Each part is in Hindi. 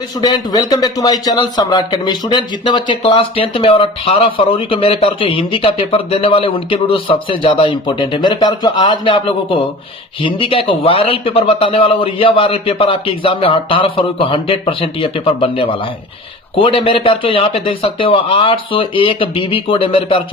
Student welcome back to my channel Samrat academy. Student जितने बच्चे क्लास 10th में और 18 फरवरी को मेरे प्यार हिंदी का पेपर देने वाले उनके वीडियो सबसे ज्यादा इंपॉर्टेंट है। मेरे प्यार आज मैं आप लोगों को हिंदी का एक वायरल पेपर बताने वाला हूं और यह वायरल पेपर आपके एग्जाम में 18 फरवरी को 100% यह पेपर बनने वाला है। कोड है मेरे प्यार यहाँ पे देख सकते हो 801 बीबी कोड है मेरे प्यार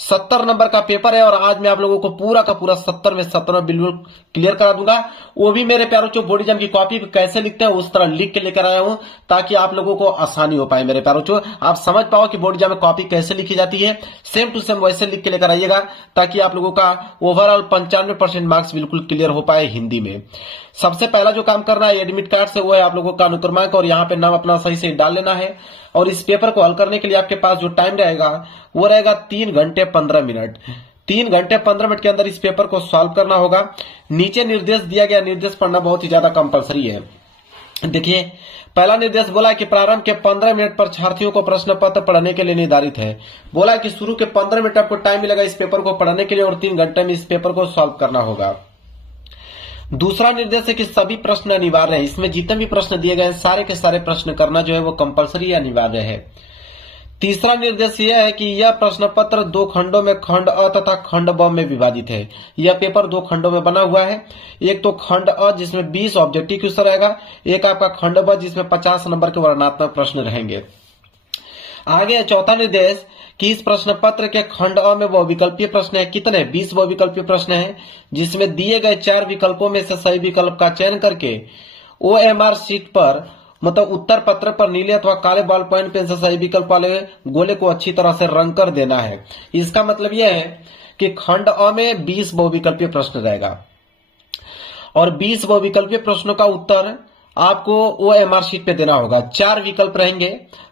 70 नंबर का पेपर है और आज मैं आप लोगों को पूरा का पूरा 70 में 70 बिल्कुल क्लियर करा दूंगा। वो भी मेरे प्यारों बोर्ड एग्जाम की कॉपी कैसे लिखते हैं उस तरह लिख के लेकर आया हूं ताकि आप लोगों को आसानी हो पाए। मेरे प्यारों आप समझ पाओ कि बोर्ड एग्जाम में कॉपी कैसे लिखी जाती है, सेम टू सेम वैसे लिख के लेकर आइएगा ताकि आप लोगों का ओवरऑल 95% मार्क्स बिल्कुल क्लियर हो पाए हिंदी में। सबसे पहला जो काम करना है एडमिट कार्ड से वो है आप लोगों का अनुक्रमांक और यहाँ पे नाम अपना सही से डाल लेना है। और इस पेपर को हल करने के लिए आपके पास जो टाइम रहेगा वो रहेगा 3 घंटे 15 मिनट। 3 घंटे 15 मिनट के अंदर इस पेपर को सॉल्व करना होगा। नीचे निर्देश दिया गया, निर्देश पढ़ना बहुत ही ज्यादा कंपलसरी है। देखिए पहला निर्देश बोला कि प्रारंभ के 15 मिनट पर छात्रियों को प्रश्न पत्र पढ़ने के लिए निर्धारित है। बोला कि शुरू के 15 मिनट आपको टाइम मिलेगा इस पेपर को पढ़ने के लिए और 3 घंटे में इस पेपर को सॉल्व करना होगा। दूसरा निर्देश है कि सभी प्रश्न अनिवार्य है। इसमें जितने भी प्रश्न दिए गए हैं सारे के सारे प्रश्न करना जो है वो कंपलसरी अनिवार्य है। तीसरा निर्देश यह है कि यह प्रश्न पत्र 2 खंडों में खंड अ तथा खंड ब में विभाजित है। यह पेपर 2 खंडों में बना हुआ है। एक तो खंड अ जिसमें 20 ऑब्जेक्टिव क्वेश्चन रहेगा, एक आपका खंड ब जिसमें 50 नंबर के वर्णनात्मक प्रश्न रहेंगे। आगे चौथा निर्देश कि इस प्रश्न पत्र के खंड अ में बहुविकल्पीय प्रश्न है। कितने? 20 बहुविकल्पीय प्रश्न है जिसमें दिए गए 4 विकल्पों में से सही विकल्प का चयन करके OMR शीट पर मतलब उत्तर पत्र पर नीले अथवा काले बॉल पॉइंट पेन से सही विकल्प वाले गोले को अच्छी तरह से रंग कर देना है। इसका मतलब यह है कि खंड अ में 20 बहुविकल्पीय प्रश्न रहेगा और 20 बहुविकल्पीय प्रश्नों का उत्तर आपको OMR शीट पे देना होगा। 4 विकल्प रहेंगे,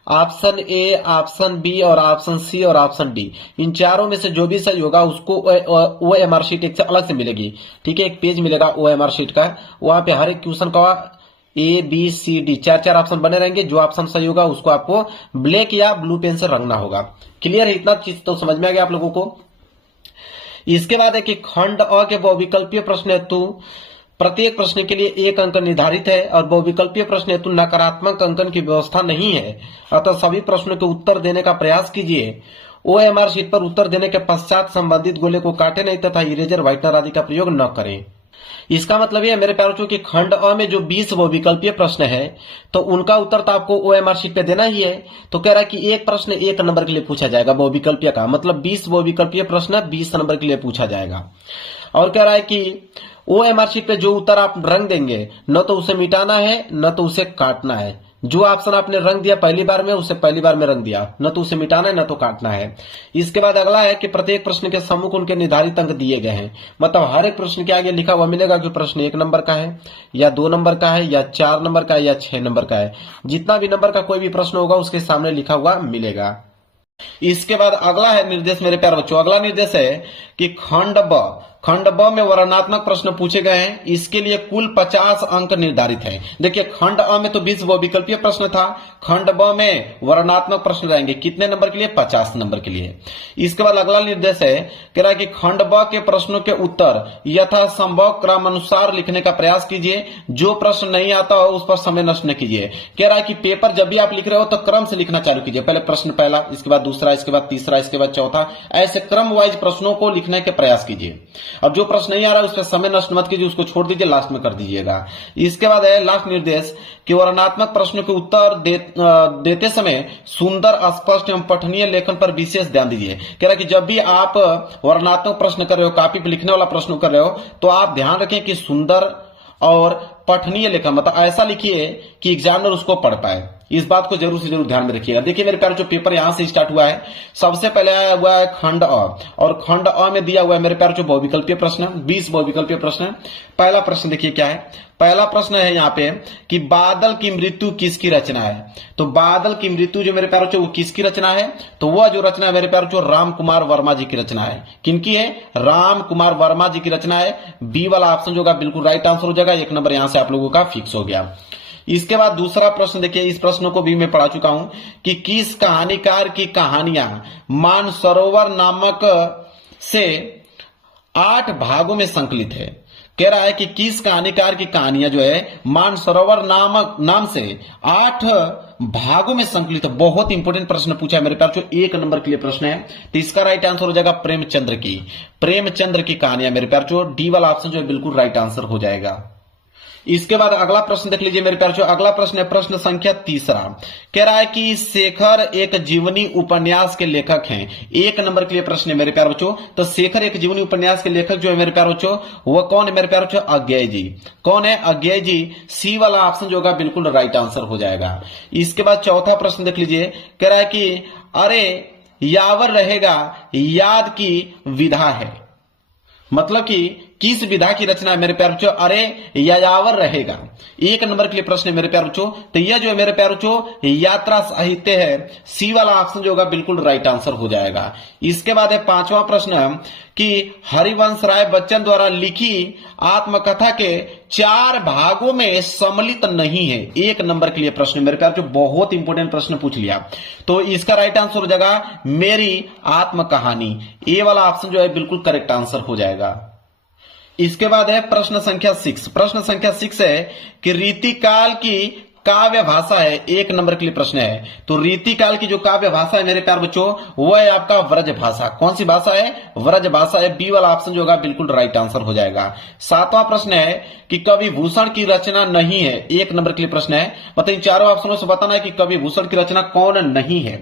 ऑप्शन ए, ऑप्शन बी और ऑप्शन सी और ऑप्शन डी। इन चारों में से जो भी सही होगा उसको OMR शीट एक से अलग से मिलेगी। ठीक है, एक पेज मिलेगा OMR शीट का, वहां पे हर एक क्वेश्चन का A B C D 4 option बने रहेंगे। जो ऑप्शन सही होगा उसको आपको ब्लैक या ब्लू पेन से रंगना होगा। क्लियर है? इतना चीज तो समझ में आ गया आप लोगों को। इसके बाद है कि खंड अ के बहुविकल्पीय प्रश्न हेतु प्रत्येक प्रश्न के लिए 1 अंक निर्धारित है और बहुविकल्पीय प्रश्न हेतु नकारात्मक अंकन की व्यवस्था नहीं है। अतः सभी प्रश्नों के उत्तर देने का प्रयास कीजिए। OMR शीट पर उत्तर देने के पश्चात संबंधित गोले को काटे नहीं तथा इरेजर, व्हाइटनर आदि का प्रयोग न करें। इसका मतलब यह मेरे प्यारों कि खंड अ में जो 20 बहुविकल्पीय प्रश्न है तो उनका उत्तर तो आपको OMR शीट पे देना ही है। तो कह रहा है कि एक प्रश्न 1 नंबर के लिए पूछा जाएगा बहुविकल्पीय का, मतलब 20 बहुविकल्पीय प्रश्न 20 नंबर के लिए पूछा जाएगा। और कह रहा है कि OMR शीट पे जो उत्तर आप रंग देंगे न तो उसे मिटाना है न तो उसे काटना है। जो ऑप्शन आपने रंग दिया पहली बार में उसे पहली बार में रंग दिया, न तो उसे मिटाना है न तो काटना है। इसके बाद अगला है कि प्रत्येक प्रश्न के सम्मुख उनके निर्धारित अंक दिए गए हैं। मतलब हर एक प्रश्न के आगे लिखा हुआ मिलेगा कि प्रश्न 1 नंबर का है या 2 नंबर का है या 4 नंबर का है या 6 नंबर का है। जितना भी नंबर का कोई भी प्रश्न होगा उसके सामने लिखा हुआ मिलेगा। इसके बाद अगला है निर्देश मेरे प्यारे बच्चों, अगला निर्देश है कि खंड ब में वर्णनात्मक प्रश्न पूछे गए हैं। इसके लिए कुल 50 अंक निर्धारित है। देखिए खंड अ में तो 20 बहुविकल्पीय प्रश्न था, खंड ब में वर्णनात्मक प्रश्न रहेंगे कितने नंबर के लिए? 50 नंबर के लिए। इसके बाद अगला निर्देश है कह रहा है कि खंड ब के प्रश्नों के उत्तर यथासंभव क्रम अनुसार लिखने का प्रयास कीजिए। जो प्रश्न नहीं आता हो उस पर समय नष्ट न कीजिए। कह रहा है कि पेपर जब भी आप लिख रहे हो तो क्रम से लिखना चालू कीजिए। पहले प्रश्न पहला, इसके बाद दूसरा, इसके बाद तीसरा, इसके बाद चौथा, ऐसे क्रम वाइज प्रश्नों को लिखने के प्रयास कीजिए। अब जो प्रश्न नहीं आ रहा है उस पर समय नष्ट मत कीजिए, उसको छोड़ दीजिए, लास्ट में कर दीजिएगा। इसके बाद है लास्ट निर्देश कि वर्णनात्मक प्रश्नों के उत्तर देते समय सुंदर, स्पष्ट एवं पठनीय लेखन पर विशेष ध्यान दीजिए। कह रहा है कि जब भी आप वर्णनात्मक प्रश्न कर रहे हो, कॉपी पे लिखने वाला प्रश्न कर रहे हो तो आप ध्यान रखें कि सुंदर और पठनीय लेखन, मतलब ऐसा लिखिए कि एग्जामिनर उसको पढ़ पाए। इस बात को जरूर से जरूर ध्यान में रखिएगा। देखिए मेरे प्यारे जो पेपर यहां से स्टार्ट हुआ है, सबसे पहले आया हुआ है खंड अ और खंड अ में दिया हुआ है मेरे प्यारे जो बहुविकल्पीय प्रश्न 20 बहुविकल्पीय प्रश्न। पहला प्रश्न देखिए क्या है। पहला प्रश्न है यहाँ पे कि बादल की मृत्यु किसकी रचना है। तो बादल की मृत्यु जो मेरे प्यारे वो किसकी रचना है? तो वह जो रचना है मेरे प्यारे जो राम कुमार वर्मा जी की रचना है। किनकी है? राम कुमार वर्मा जी की रचना है। बी वाला ऑप्शन जो होगा बिल्कुल राइट आंसर हो जाएगा। 1 नंबर यहां से आप लोगों का फिक्स हो गया। इसके बाद दूसरा प्रश्न देखिए, इस प्रश्न को भी मैं पढ़ा चुका हूं कि किस कहानीकार की कहानियां मानसरोवर नामक से 8 भागों में संकलित है। कह रहा है कि किस कहानीकार की कहानियां जो है मानसरोवर नाम से 8 भागों में संकलित है। बहुत इंपॉर्टेंट प्रश्न पूछा है मेरे पास, जो 1 नंबर के लिए प्रश्न है। तो इसका राइट आंसर हो जाएगा प्रेमचंद्र की कहानियां मेरे प्यार। जो डी वाला ऑप्शन जो है बिल्कुल राइट आंसर हो जाएगा। इसके बाद अगला प्रश्न देख लीजिए मेरे प्यार। जो अगला प्रश्न है प्रश्न संख्या 3 कह रहा है कि शेखर एक जीवनी उपन्यास के लेखक हैं। 1 नंबर के लिए प्रश्न है मेरे प्यार बच्चों। तो शेखर एक जीवनी उपन्यास के लेखक जो है मेरे प्यार बच्चों, वह कौन है मेरे प्यार बच्चों? अज्ञेय जी। कौन है? अज्ञेय जी। सी वाला ऑप्शन जो होगा बिल्कुल राइट आंसर हो जाएगा। इसके बाद चौथा प्रश्न देख लीजिए, कह रहा है कि अरे यावर रहेगा याद की विधा है। मतलब कि किस विधा की रचना है मेरे प्यार बच्चों? अरे यायावर रहेगा। 1 नंबर के लिए प्रश्न है मेरे प्यार बच्चों। तो यह जो है मेरे प्यार बच्चों यात्रा साहित्य है। सी वाला ऑप्शन जो होगा बिल्कुल राइट आंसर हो जाएगा। इसके बाद है 5वां प्रश्न कि हरिवंश राय बच्चन द्वारा लिखी आत्मकथा के 4 भागों में सम्मिलित नहीं है। 1 नंबर के लिए प्रश्न मेरे प्यार बच्चों, बहुत इंपॉर्टेंट प्रश्न पूछ लिया। तो इसका राइट आंसर हो जाएगा मेरी आत्मकहानी। ए वाला ऑप्शन जो है बिल्कुल करेक्ट आंसर हो जाएगा। इसके बाद है प्रश्न संख्या 6। प्रश्न संख्या 6 है कि रीतिकाल की काव्य भाषा है। 1 नंबर के लिए प्रश्न है। तो रीतिकाल की जो काव्य भाषा है मेरे प्यार बच्चों, वह है आपका व्रज भाषा। कौन सी भाषा है? व्रज भाषा है। बी वाला ऑप्शन जो होगा बिल्कुल राइट आंसर हो जाएगा। 7वां प्रश्न है कि कवि भूषण की रचना नहीं है। 1 नंबर के लिए प्रश्न है। मतलब इन चारों ऑप्शनों से बताना है कि कवि भूषण की रचना कौन नहीं है।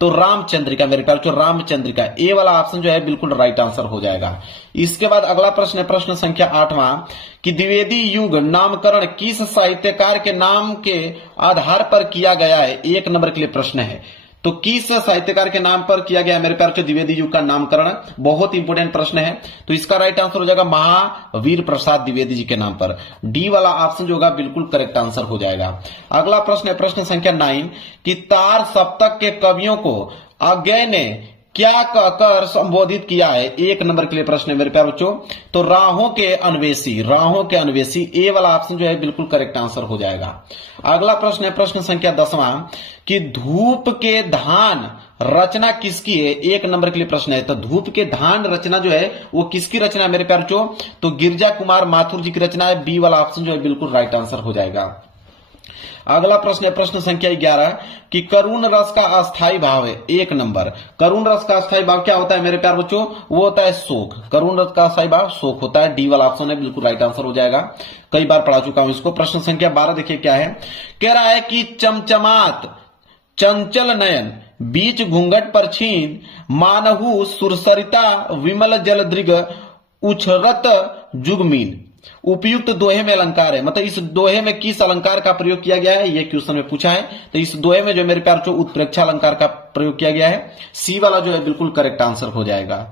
तो रामचंद्रिका मेरे प्यार बच्चों, रामचंद्रिका। ए वाला ऑप्शन जो है बिल्कुल राइट आंसर हो जाएगा। इसके बाद अगला प्रश्न है प्रश्न संख्या 8वां कि द्विवेदी युग नामकरण किस साहित्यकार के नाम के आधार पर किया गया है। 1 नंबर के लिए प्रश्न है। तो किस साहित्यकार के नाम पर किया गया है मेरे प्यार बच्चों द्विवेदी युग का नामकरण? बहुत इंपॉर्टेंट प्रश्न है। तो इसका राइट आंसर हो जाएगा महावीर प्रसाद द्विवेदी जी के नाम पर। डी वाला ऑप्शन जो होगा बिल्कुल करेक्ट आंसर हो जाएगा। अगला प्रश्न है प्रश्न संख्या 9 कि तार सप्तक के कवियों को अज्ञेय ने क्या कहकर संबोधित किया है। 1 नंबर के लिए प्रश्न है मेरे प्यार बच्चों। तो राहों के अन्वेषी। ए वाला ऑप्शन जो है बिल्कुल करेक्ट आंसर हो जाएगा। अगला प्रश्न है प्रश्न संख्या 10वां कि धूप के धान रचना किसकी है। 1 नंबर के लिए प्रश्न है। तो धूप के धान रचना जो है वो किसकी रचना है मेरे प्यार बच्चों? तो गिरजा कुमार माथुर जी की रचना है। बी वाला ऑप्शन जो है बिल्कुल राइट आंसर हो जाएगा। अगला प्रश्न है प्रश्न संख्या 11 कि करुण रस का अस्थाई भाव है। 1 नंबर। करुण रस का अस्थाई भाव क्या होता है मेरे प्यार बच्चों? वो होता है शोक। करुण रस का अस्थाई भाव शोक होता है। डी वाला ऑप्शन है बिल्कुल राइट आंसर हो जाएगा। कई बार पढ़ा चुका हूं इसको। प्रश्न संख्या 12 देखिए क्या है। कह रहा है कि चमचमात चंचल नयन बीच घूंघट पर छीन मानहु सुरसरिता विमल जलदृग उछरत जुगमीन। उपयुक्त दोहे में अलंकार है। मतलब इस दोहे में किस अलंकार का प्रयोग किया गया है, यह क्वेश्चन में पूछा है। तो इस दोहे में जो मेरे प्यार जो उत्प्रेक्षा अलंकार का प्रयोग किया गया है। सी वाला जो है बिल्कुल करेक्ट आंसर हो जाएगा।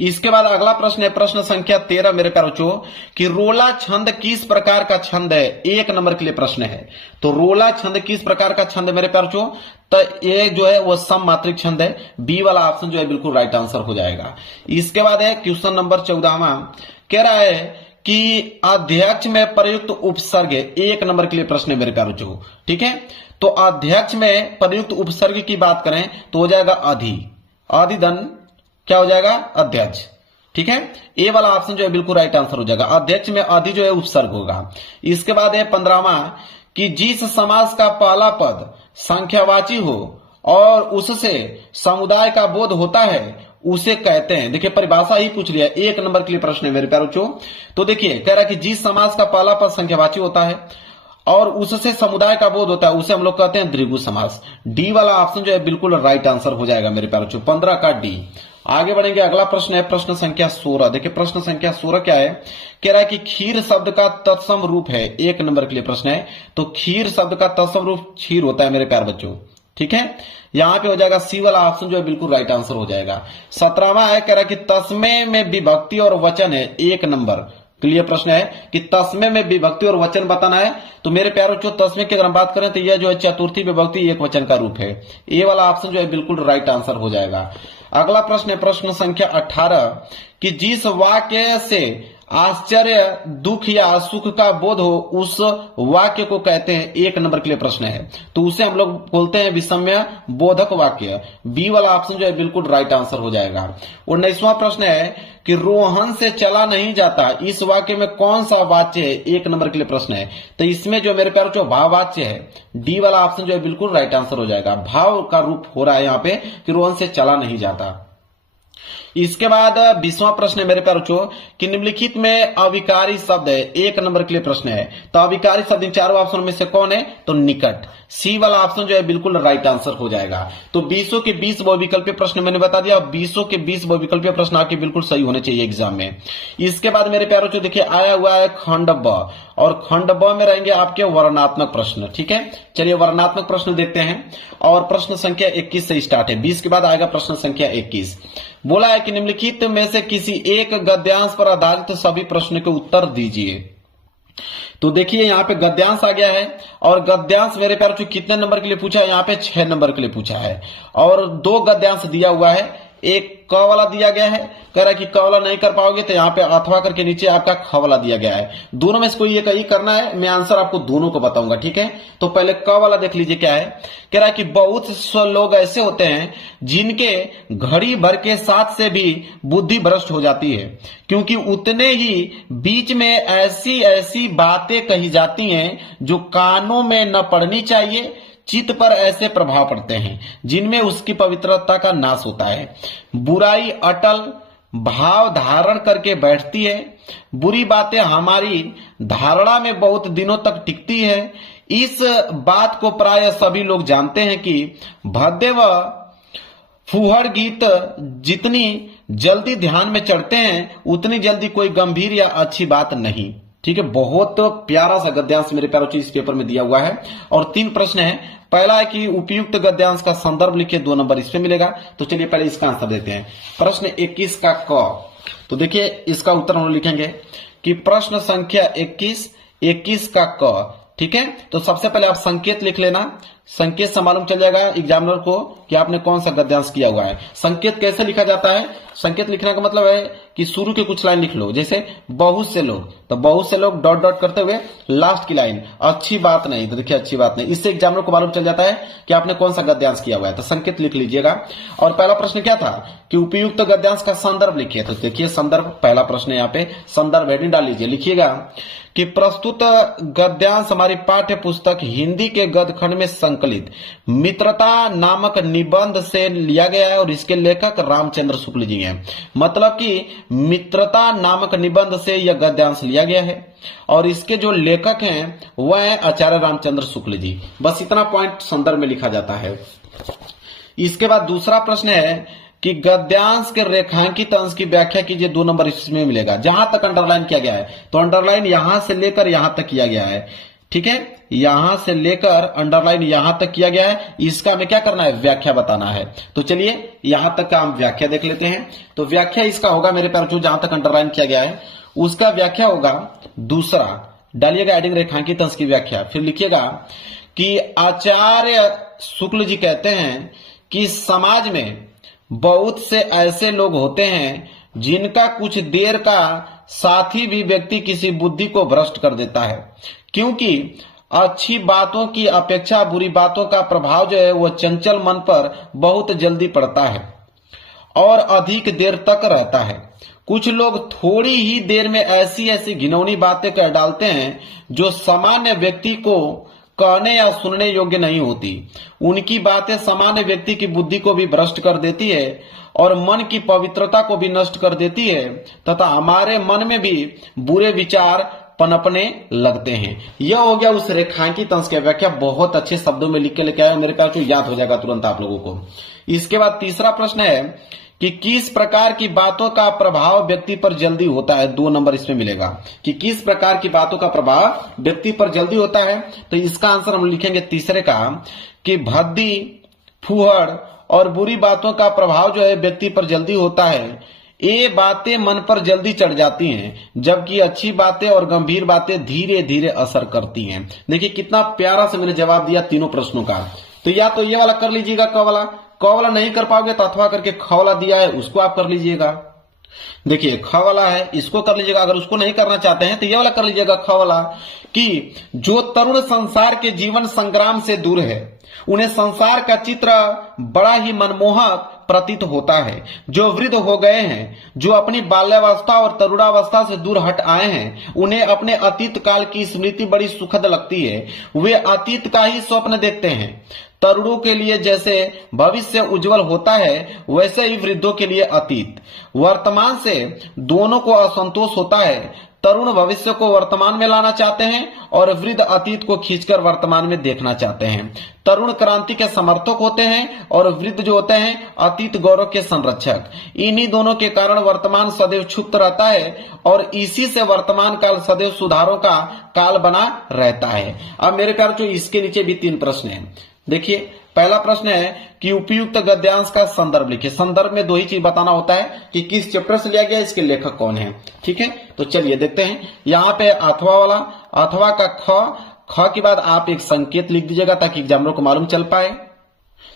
इसके बाद अगला प्रश्न है प्रश्न संख्या 13 मेरे प्यार बच्चों कि रोला छंद किस प्रकार का छंद है। 1 नंबर के लिए प्रश्न है। तो रोला छंद किस प्रकार का छंद है मेरे प्यार बच्चों? तो ये जो है वो सममात्रिक छंद है। बी वाला ऑप्शन जो है बिल्कुल राइट आंसर हो जाएगा। इसके बाद है क्वेश्चन नंबर 14वां कह रहा है कि अध्यक्ष में प्रयुक्त उपसर्ग है। 1 नंबर के लिए प्रश्न है मेरे प्यार बच्चों। ठीक है। तो अध्यक्ष में प्रयुक्त उपसर्ग की बात करें तो हो जाएगा अधिधन क्या हो जाएगा? अध्यक्ष। ठीक है। ए वाला ऑप्शन जो है बिल्कुल राइट आंसर हो जाएगा। अध्यक्ष में अधि जो है उपसर्ग होगा। इसके बाद है 15वां कि जिस समास का पहला पद संख्यावाची हो और उससे समुदाय का बोध होता है उसे कहते हैं। देखिए परिभाषा ही पूछ लिया। 1 नंबर के लिए प्रश्न है मेरे प्यारे बच्चों। तो देखिए कह रहा है कि जिस समास का पहला पद संख्यावाची होता है और उससे समुदाय का बोध होता है उसे हम लोग कहते हैं द्विगु समास। डी वाला ऑप्शन जो है बिल्कुल राइट आंसर हो जाएगा मेरे प्यारे बच्चों। 15 का डी। आगे बढ़ेंगे। अगला प्रश्न है प्रश्न संख्या 16। देखिए प्रश्न संख्या 16 क्या है। कह रहा है कि खीर शब्द का तत्सम रूप है। 1 नंबर के लिए प्रश्न है। तो खीर शब्द का तत्सम रूप क्षीर होता है मेरे प्यारे बच्चों। ठीक है। यहां पे हो जाएगा सी वाला ऑप्शन जो है बिल्कुल राइट आंसर हो जाएगा। 17वां है कह रहा है कि तस्मे में विभक्ति और वचन है। 1 नंबर के लिए प्रश्न है कि तस्मे में विभक्ति और वचन बताना है। तो मेरे प्यारे बच्चों तस्मे की अगर हम बात करें तो यह जो है चतुर्थी विभक्ति एक वचन का रूप है। ए वाला ऑप्शन जो है बिल्कुल राइट आंसर हो जाएगा। अगला प्रश्न है प्रश्न संख्या 18 कि जिस वाक्य से आश्चर्य, दुख या सुख का बोध हो उस वाक्य को कहते हैं, 1 नंबर के लिए प्रश्न है तो उसे हम लोग बोलते हैं विषम्य बोधक वाक्य। बी वाला ऑप्शन जो है बिल्कुल राइट आंसर हो जाएगा। 19वां प्रश्न है कि रोहन से चला नहीं जाता, इस वाक्य में कौन सा वाच्य है, 1 नंबर के लिए प्रश्न है तो इसमें जो मेरे प्यारे जो भाववाच्य है, डी वाला ऑप्शन जो है बिल्कुल राइट आंसर हो जाएगा। भाव का रूप हो रहा है यहाँ पे कि रोहन से चला नहीं जाता। इसके बाद 20वां प्रश्न है मेरे प्यारे बच्चों कि निम्नलिखित में अविकारी शब्द है, 1 नंबर के लिए प्रश्न है तो अविकारी शब्द इन चारों ऑप्शन में से कौन है, तो निकट। सी वाला ऑप्शन जो है बिल्कुल राइट आंसर हो जाएगा। तो 20 के 20 बहुविकल्पीय प्रश्न मैंने बता दिया, 20 के 20 बहुविकल्पीय प्रश्न आपके बिल्कुल सही होने चाहिए एग्जाम में। इसके बाद मेरे प्यारे बच्चों देखिए आया हुआ है खंड ब, और खंड ब में रहेंगे आपके वर्णनात्मक प्रश्न। ठीक है, चलिए वर्णनात्मक प्रश्न देखते हैं और प्रश्न संख्या 21 से स्टार्ट है। 20 के बाद आएगा प्रश्न संख्या 21। बोला है कि निम्नलिखित में से किसी एक गद्यांश पर आधारित सभी प्रश्न के उत्तर दीजिए। तो देखिए यहाँ पे गद्यांश आ गया है और गद्यांश मेरे प्यारे बच्चों कितने नंबर के लिए पूछा है, यहाँ पे 6 नंबर के लिए पूछा है और 2 गद्यांश दिया हुआ है। एक क वाला दिया गया है, कह रहा है कि क वाला नहीं कर पाओगे तो यहाँ पे अथवा करके नीचे आपका ख वाला दिया गया है। दोनों में से कोई एक ही करना है, मैं आंसर आपको दोनों को बताऊंगा। ठीक है, तो पहले क वाला देख लीजिए क्या है। कह रहा है कि बहुत से लोग ऐसे होते हैं जिनके घड़ी भर के साथ से भी बुद्धि भ्रष्ट हो जाती है, क्योंकि उतने ही बीच में ऐसी ऐसी बातें कही जाती हैं जो कानों में न पड़नी चाहिए, चित्त पर ऐसे प्रभाव पड़ते हैं जिनमें उसकी पवित्रता का नाश होता है। बुराई अटल भाव धारण करके बैठती है, बुरी बातें हमारी धारणा में बहुत दिनों तक टिकती है। इस बात को प्राय सभी लोग जानते हैं कि भद्य व फूहड़ गीत जितनी जल्दी ध्यान में चढ़ते हैं उतनी जल्दी कोई गंभीर या अच्छी बात नहीं। ठीक है, बहुत प्यारा सा गद्यांश मेरे प्यारों इस पेपर में दिया हुआ है और 3 प्रश्न है। पहला है कि उपयुक्त गद्यांश का संदर्भ लिखिए, 2 नंबर इस पे मिलेगा। तो चलिए पहले इसका आंसर देते हैं। प्रश्न 21 का क, तो देखिए इसका उत्तर हम लिखेंगे कि प्रश्न संख्या 21 का क। ठीक है, तो सबसे पहले आप संकेत लिख लेना, संकेत से मालूम चल जाएगा एग्जामिनर को कि आपने कौन सा गद्यांश किया हुआ है। संकेत कैसे लिखा जाता है, संकेत लिखने का मतलब है कि शुरू के कुछ लाइन लिख लो, जैसे बहुत से लोग, तो बहुत से लोग डॉट डॉट करते हुए लास्ट की लाइन अच्छी बात नहीं, तो देखिए अच्छी बात नहीं, इससे एग्जामिनर को मालूम चल जाता है कि आपने कौन सा गद्यांश किया हुआ है। तो संकेत लिख लीजिएगा। और पहला प्रश्न क्या था कि उपयुक्त गद्यांश का संदर्भ लिखिए, तो देखिए संदर्भ पहला प्रश्न यहाँ पे संदर्भ हेडिंग डाल लीजिए, लिखिएगा कि प्रस्तुत गद्यांश हमारी पाठ्य पुस्तक हिंदी के गद्यखंड में संकलित मित्रता नामक निबंध से लिया गया है और इसके लेखक रामचंद्र शुक्ल जी हैं। मतलब कि मित्रता नामक निबंध से यह गद्यांश लिया गया है और इसके जो लेखक हैं वह है आचार्य रामचंद्र शुक्ल जी। बस इतना पॉइंट संदर्भ में लिखा जाता है। इसके बाद दूसरा प्रश्न है कि गद्यांश के रेखांकित अंश की व्याख्या कीजिए, 2 नंबर इसमें मिलेगा। जहां तक अंडरलाइन किया गया है, तो अंडरलाइन यहां से लेकर यहां तक किया गया है। ठीक है, यहां से लेकर अंडरलाइन यहां तक किया गया है, इसका हमें क्या करना है, व्याख्या बताना है। तो चलिए यहां तक का हम व्याख्या देख लेते हैं। तो व्याख्या इसका होगा मेरे प्यारे जो जहां तक अंडरलाइन किया गया है उसका व्याख्या होगा दूसरा, डालिएगा एडिंग रेखांकित अंश की व्याख्या, फिर लिखिएगा कि आचार्य शुक्ल जी कहते हैं कि समाज में बहुत से ऐसे लोग होते हैं जिनका कुछ देर का साथी भी व्यक्ति किसी बुद्धि को भ्रष्ट कर देता है, क्योंकि अच्छी बातों की अपेक्षा बुरी बातों का प्रभाव जो है वह चंचल मन पर बहुत जल्दी पड़ता है और अधिक देर तक रहता है। कुछ लोग थोड़ी ही देर में ऐसी ऐसी घिनौनी बातें कह डालते हैं जो सामान्य व्यक्ति को कहने या सुनने योग्य नहीं होती। उनकी बातें सामान्य व्यक्ति की बुद्धि को भी भ्रष्ट कर देती है और मन की पवित्रता को भी नष्ट कर देती है तथा हमारे मन में भी बुरे विचार पनपने लगते हैं। यह हो गया उस रेखांकित अंश की व्याख्या, बहुत अच्छे शब्दों में लिख के लेके आया, मेरे पास तो याद हो जाएगा तुरंत आप लोगों को। इसके बाद तीसरा प्रश्न है कि किस प्रकार की बातों का प्रभाव व्यक्ति पर जल्दी होता है, 2 नंबर इसमें मिलेगा कि किस प्रकार की बातों का प्रभाव व्यक्ति पर जल्दी होता है। तो इसका आंसर हम लिखेंगे तीसरे का कि भद्दी फूहड़ और बुरी बातों का प्रभाव जो है व्यक्ति पर जल्दी होता है। ये बातें मन पर जल्दी चढ़ जाती हैं, जबकि अच्छी बातें और गंभीर बातें धीरे धीरे असर करती हैं। देखिए कितना प्यारा से मैंने जवाब दिया तीनों प्रश्नों का। तो या तो ये वाला कर लीजिएगा क वाला नहीं कर पाओगे तो अथवा करके ख वाला दिया है उसको आप कर लीजिएगा। देखिए ख वाला है, इसको कर लीजिएगा। अगर उसको नहीं करना चाहते हैं तो ये वाला कर लीजिएगा, ख वाला, कि जो तरुण संसार के जीवन संग्राम से दूर है उन्हें संसार का चित्र बड़ा ही मनमोहक प्रतीत होता है। जो वृद्ध हो गए हैं, जो अपनी बाल्यावस्था और तरुणावस्था से दूर हट आए हैं, उन्हें अपने अतीत काल की स्मृति बड़ी सुखद लगती है। वे अतीत का ही स्वप्न देखते हैं। तरुणों के लिए जैसे भविष्य उज्जवल होता है, वैसे ही वृद्धों के लिए अतीत वर्तमान से दोनों को असंतोष होता है। तरुण भविष्य को वर्तमान में लाना चाहते हैं और वृद्ध अतीत को खींचकर वर्तमान में देखना चाहते हैं। तरुण क्रांति के समर्थक होते हैं और वृद्ध जो होते हैं अतीत गौरव के संरक्षक। इन्हीं दोनों के कारण वर्तमान सदैव क्षुब्ध रहता है और इसी से वर्तमान काल सदैव सुधारों का काल बना रहता है। अब मेरे प्यार जो इसके नीचे भी 3 प्रश्न हैं। देखिए पहला प्रश्न है कि उपयुक्त गद्यांश का संदर्भ लिखिए। संदर्भ में 2 ही चीज बताना होता है कि किस चैप्टर से लिया गया, इसके लेखक कौन है। ठीक है, तो चलिए देखते हैं। यहाँ पे अथवा वाला, अथवा का ख के बाद आप एक संकेत लिख दीजिएगा ताकि एग्जामिनर को मालूम चल पाए।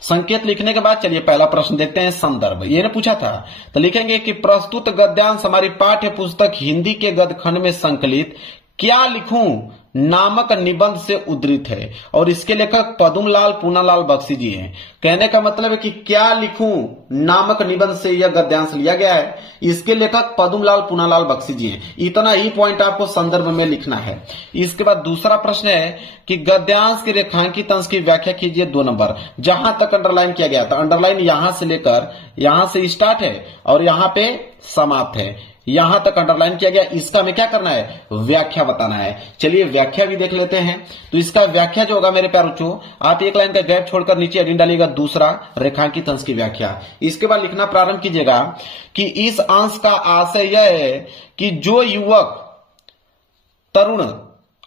संकेत लिखने के बाद चलिए पहला प्रश्न देखते हैं। संदर्भ ये ने पूछा था, तो लिखेंगे कि प्रस्तुत गद्यांश हमारी पाठ्य पुस्तक हिंदी के गद्य खंड में संकलित क्या लिखूं नामक निबंध से उद्धृत है और इसके लेखक पद्मलाल पूनालाल बख्शी जी हैं। कहने का मतलब है कि क्या लिखूं नामक निबंध से यह गद्यांश लिया गया है। इसके लेखक पद्मलाल पूनालाल बख्शी जी हैं। इतना ही पॉइंट आपको संदर्भ में लिखना है। इसके बाद दूसरा प्रश्न है कि गद्यांश के रेखांकित अंश की व्याख्या कीजिए 2 नंबर। जहां तक अंडरलाइन किया गया था, अंडरलाइन यहां से लेकर यहां से स्टार्ट है और यहां पे समाप्त है। यहां तक अंडरलाइन किया गया, इसका हमें क्या करना है, व्याख्या बताना है। चलिए व्याख्या भी देख लेते हैं। तो इसका व्याख्या जो होगा मेरे प्यारे बच्चों, आप एक लाइन का गैप छोड़कर नीचे एडिंग डालिएगा, दूसरा रेखांकित अंश की व्याख्या। इसके बाद लिखना प्रारंभ कीजिएगा कि इस अंश का आशय यह है कि जो युवक तरुण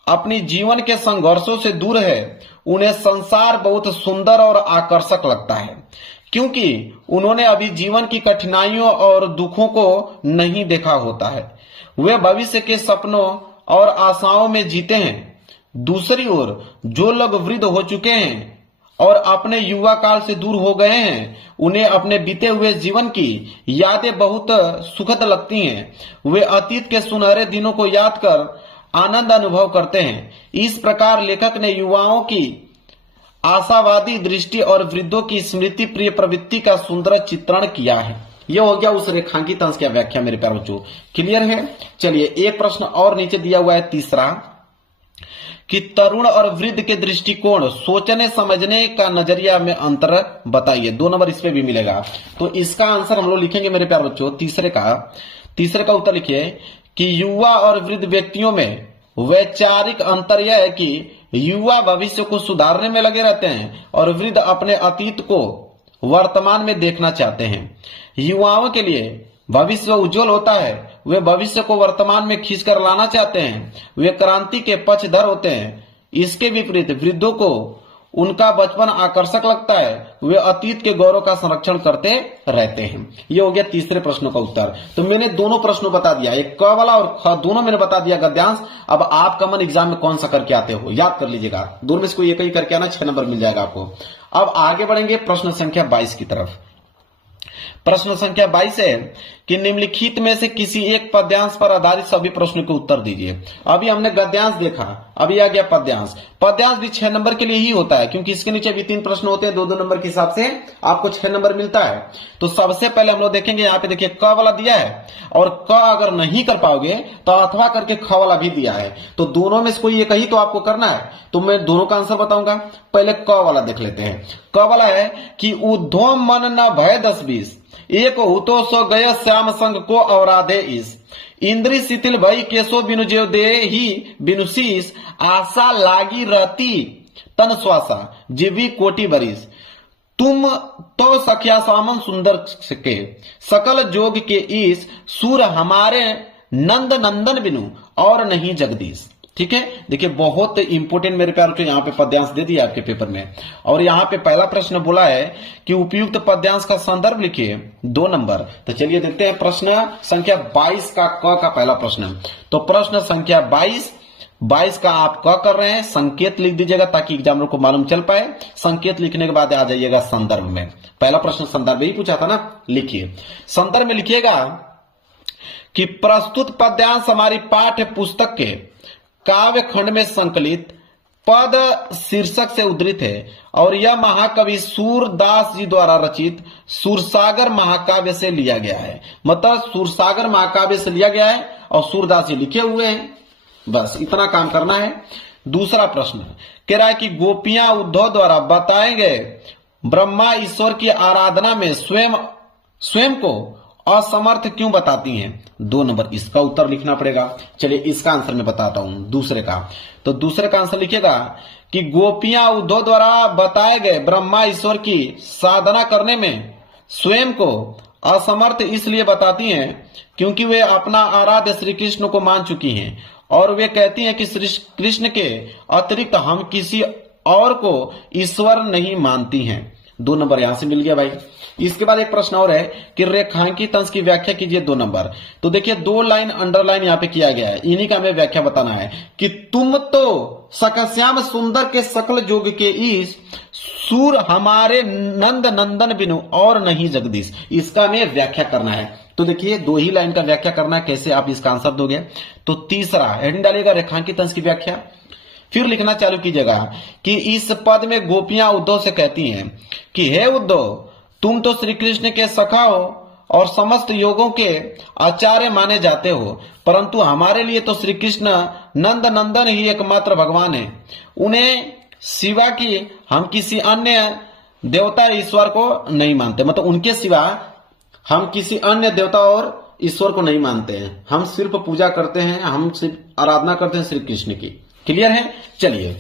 अपनी जीवन के संघर्षों से दूर है उन्हें संसार बहुत सुंदर और आकर्षक लगता है, क्योंकि उन्होंने अभी जीवन की कठिनाइयों और दुखों को नहीं देखा होता है। वे भविष्य के सपनों और आशाओं में जीते हैं। दूसरी ओर जो लोग वृद्ध हो चुके हैं और अपने युवा काल से दूर हो गए हैं, उन्हें अपने बीते हुए जीवन की यादें बहुत सुखद लगती हैं। वे अतीत के सुनहरे दिनों को याद कर आनंद अनुभव करते हैं। इस प्रकार लेखक ने युवाओं की आशावादी दृष्टि और वृद्धों की स्मृति प्रिय प्रवृत्ति का सुंदर चित्रण किया है। यह हो गया उस रेखांकित अंश की व्याख्या मेरे प्यारे बच्चों। क्लियर है। चलिए एक प्रश्न और नीचे दिया हुआ है, तीसरा, कि तरुण और वृद्ध के दृष्टिकोण सोचने समझने का नजरिया में अंतर बताइए। 2 नंबर इस पे भी मिलेगा। तो इसका आंसर हम लोग लिखेंगे मेरे प्यारे बच्चों, तीसरे का उत्तर लिखिए कि युवा और वृद्ध व्यक्तियों में वैचारिक अंतर यह है कि युवा भविष्य को सुधारने में लगे रहते हैं और वृद्ध अपने अतीत को वर्तमान में देखना चाहते हैं। युवाओं के लिए भविष्य उज्जवल होता है, वे भविष्य को वर्तमान में खींचकर लाना चाहते हैं, वे क्रांति के पक्षधर होते हैं। इसके विपरीत वृद्धों को उनका बचपन आकर्षक लगता है, वे अतीत के गौरव का संरक्षण करते रहते हैं। ये हो गया तीसरे प्रश्नों का उत्तर। तो मैंने दोनों प्रश्नों बता दिया, एक क वाला और ख, दोनों मैंने बता दिया गद्यांश। अब आप कॉमन एग्जाम में कौन सा करके आते हो याद कर लीजिएगा, दोनों में से कोई एक ही करके आना, 6 नंबर मिल जाएगा आपको। अब आगे बढ़ेंगे प्रश्न संख्या 22 की तरफ। प्रश्न संख्या 22 है कि निम्नलिखित में से किसी एक पद्यांश पर आधारित सभी प्रश्नों के उत्तर दीजिए। अभी हमने गद्यांश देखा, अभी आ गया पद्यांश। पद्यांश भी 6 नंबर के लिए ही होता है, क्योंकि इसके नीचे भी 3 प्रश्न होते हैं, 2-2 नंबर के हिसाब से आपको 6 नंबर मिलता है। तो सबसे पहले हम लोग देखेंगे, यहाँ पे देखिए क वाला दिया है और क अगर नहीं कर पाओगे तो अथवा करके ख वाला भी दिया है। तो दोनों में से कोई एक ही तो आपको करना है। तो मैं दोनों का आंसर बताऊंगा। पहले क वाला देख लेते हैं। क वाला है कि उद्धम मन न भय 10-20, एक हुतो सो गय श्याम संग को औराधे इस, इंद्री शिथिल भई केशो बिनु जो दे ही बिनु शीस, आशा लागी रहती तन श्वासा जीवी कोटि बरिस, तुम तो सखिया सामन सुंदर के सकल जोग के ईस, सूर हमारे नंद नंदन बिनु और नहीं जगदीश। ठीक है, देखिए बहुत इंपोर्टेंट मेरे प्यार को यहाँ पे पद्यांश दे दिया आपके पेपर में। और यहाँ पे पहला प्रश्न बोला है कि उपयुक्त पद्यांश का संदर्भ लिखिए 2 नंबर। तो चलिए देखते हैं प्रश्न संख्या 22 का क का पहला प्रश्न। तो प्रश्न संख्या 22 का आप क कर रहे हैं, संकेत लिख दीजिएगा ताकि एग्जामिनर को मालूम चल पाए। संकेत लिखने के बाद आ जाइएगा संदर्भ में। पहला प्रश्न संदर्भ ही पूछा था ना, लिखिए संदर्भ में लिखिएगा कि प्रस्तुत पद्यांश हमारी पाठ्य पुस्तक के काव्य खंड में संकलित पद शीर्षक से उद्धृत है और यह महाकवि सूरदास जी द्वारा रचित सूरसागर महाकाव्य से लिया गया है। मतलब सूरसागर महाकाव्य से लिया गया है और सूरदास जी लिखे हुए हैं। बस इतना काम करना है। दूसरा प्रश्न कह रहा है कि गोपियां उद्धव द्वारा बताए गए ब्रह्मा ईश्वर की आराधना में स्वयं को असमर्थ क्यों बताती हैं? 2 नंबर इसका उत्तर लिखना पड़ेगा। चलिए इसका आंसर मैं बताता हूं दूसरे का। तो दूसरे का आंसर लिखेगा कि गोपियां उद्धव द्वारा बताए गए ब्रह्मा ईश्वर की साधना करने में स्वयं को असमर्थ इसलिए बताती हैं क्योंकि वे अपना आराध्य श्री कृष्ण को मान चुकी हैं और वे कहती हैं कि श्री कृष्ण के अतिरिक्त हम किसी और को ईश्वर नहीं मानती हैं। 2 नंबर यहां से मिल गया भाई। इसके बाद एक प्रश्न और है कि रेखांकित अंश की व्याख्या कीजिए 2 नंबर। तो देखिए 2 लाइन अंडरलाइन यहाँ पे किया गया है, इन्हीं का हमें व्याख्या बताना है कि तुम तो सकश्याम सुंदर के सकल जोग के ईश सूर हमारे नंद नंदन बिनु और नहीं जगदीश। इसका हमें व्याख्या करना है। तो देखिए 2 ही लाइन का व्याख्या करना है, कैसे आप इसका आंसर दोगे? तो तीसरा हेडिंग डालिएगा रेखांकित अंश की व्याख्या। फिर लिखना चालू कीजिएगा कि इस पद में गोपियां उद्धव से कहती हैं कि हे उद्धव, तुम तो श्री कृष्ण के सखा हो और समस्त योगों के आचार्य माने जाते हो, परंतु हमारे लिए तो श्री कृष्ण नंद नंदन ही एकमात्र भगवान है। उन्हें सिवा की हम किसी अन्य देवता ईश्वर को नहीं मानते। मतलब उनके सिवा हम किसी अन्य देवता और ईश्वर को नहीं मानते हैं। हम सिर्फ पूजा करते हैं, हम सिर्फ आराधना करते हैं श्री कृष्ण की। क्लियर है? चलिए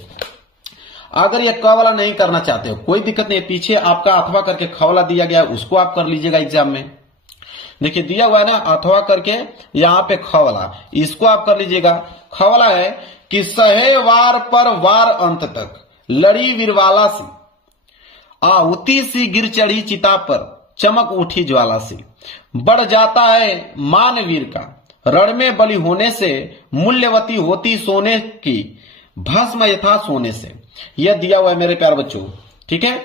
अगर ये क वाला नहीं करना चाहते हो कोई दिक्कत नहीं, पीछे आपका अथवा करके ख वाला दिया गया है, उसको आप कर लीजिएगा एग्जाम में। देखिए दिया हुआ है ना अथवा करके, यहाँ पे ख वाला, इसको आप कर लीजिएगा। ख वाला है कि सहे वार पर वार अंत तक लड़ी वीरवाला सी, आहुति सी गिर चढ़ी चिता पर चमक उठी ज्वाला सी, बढ़ जाता है मान वीर का रण में बलि होने से, मूल्यवती होती सोने की भस्म यथा सोने से। यह दिया हुआ है मेरे प्यारे बच्चों। ठीक है,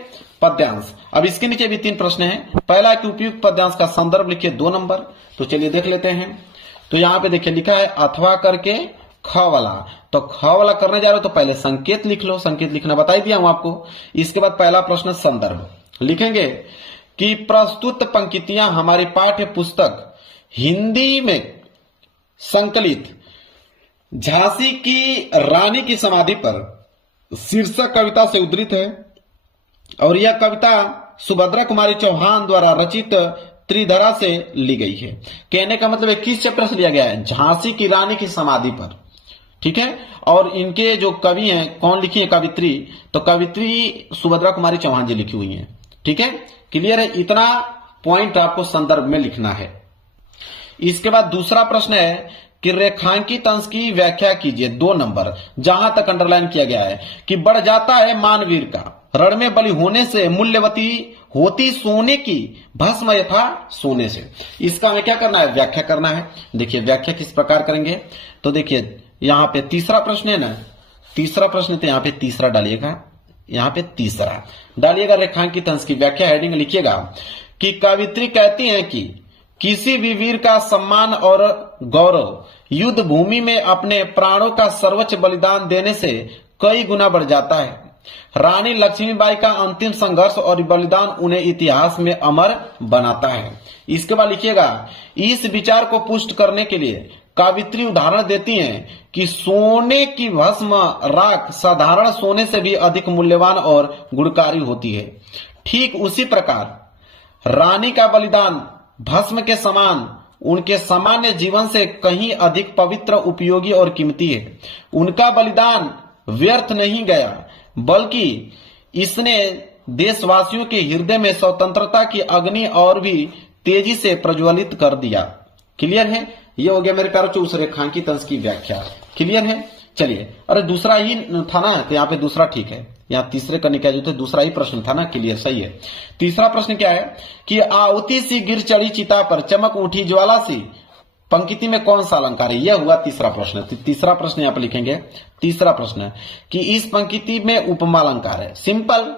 पद्यांश। अब इसके नीचे भी 3 प्रश्न हैं। पहला कि उपयुक्त पद्यांश का संदर्भ लिखिए 2 नंबर। तो चलिए देख लेते हैं। तो यहां पे देखिए लिखा है अथवा करके ख वाला। तो ख वाला करने जा रहे हो तो पहले संकेत लिख लो। संकेत लिखना बता ही दिया हूं आपको। इसके बाद पहला प्रश्न संदर्भ लिखेंगे कि प्रस्तुत पंक्तियां हमारी पाठ्य पुस्तक हिंदी में संकलित झांसी की रानी की समाधि पर शीर्षक कविता से उद्धृत है और यह कविता सुभद्रा कुमारी चौहान द्वारा रचित त्रिधरा से ली गई है। कहने का मतलब है किस चैप्टर से लिया गया है? झांसी की रानी की समाधि पर। ठीक है, और इनके जो कवि हैं कौन लिखी है कवित्री? तो कवित्री सुभद्रा कुमारी चौहान जी लिखी हुई है। ठीक है, क्लियर है? इतना पॉइंट आपको संदर्भ में लिखना है। इसके बाद दूसरा प्रश्न है कि रेखांकित अंश की व्याख्या कीजिए 2 नंबर, जहां तक अंडरलाइन किया गया है कि बढ़ जाता है मानवीर का रण में बलि होने से, मूल्यवती होती सोने की भस्म यथा सोने से। इसका हमें क्या करना है? व्याख्या करना है। देखिए व्याख्या किस प्रकार करेंगे। तो देखिए यहां पे तीसरा प्रश्न है ना, तीसरा प्रश्न तो यहां पे तीसरा डालिएगा, यहां पे तीसरा डालिएगा। रेखांकित अंश की व्याख्या हेडिंग लिखिएगा कि कवित्री कहती हैं कि किसी भी वीर का सम्मान और गौरव युद्ध भूमि में अपने प्राणों का सर्वोच्च बलिदान देने से कई गुना बढ़ जाता है। रानी लक्ष्मीबाई का अंतिम संघर्ष और बलिदान उन्हें इतिहास में अमर बनाता है। इसके बाद लिखिएगा इस विचार को पुष्ट करने के लिए कवित्री उदाहरण देती हैं कि सोने की भस्म राख साधारण सोने से भी अधिक मूल्यवान और गुणकारी होती है। ठीक उसी प्रकार रानी का बलिदान भस्म के समान उनके सामान्य जीवन से कहीं अधिक पवित्र, उपयोगी और कीमती है। उनका बलिदान व्यर्थ नहीं गया, बल्कि इसने देशवासियों के हृदय में स्वतंत्रता की अग्नि और भी तेजी से प्रज्वलित कर दिया। क्लियर है? ये हो गया मेरे प्यारों उस रेखांकित अंश की व्याख्या। क्लियर है? चलिए, अरे दूसरा ही था ना, तो यहाँ पे दूसरा ठीक है, यहाँ तीसरे करने का जो थे दूसरा ही प्रश्न था ना। क्लियर, सही है। तीसरा प्रश्न क्या है कि आहुति सी गिर चढ़ी चिता पर चमक उठी ज्वाला सी, पंक्ति में कौन सा अलंकार है? यह हुआ तीसरा प्रश्न। तीसरा प्रश्न यहाँ पे लिखेंगे। तीसरा प्रश्न कि इस पंक्ति में उपमा अलंकार है। सिंपल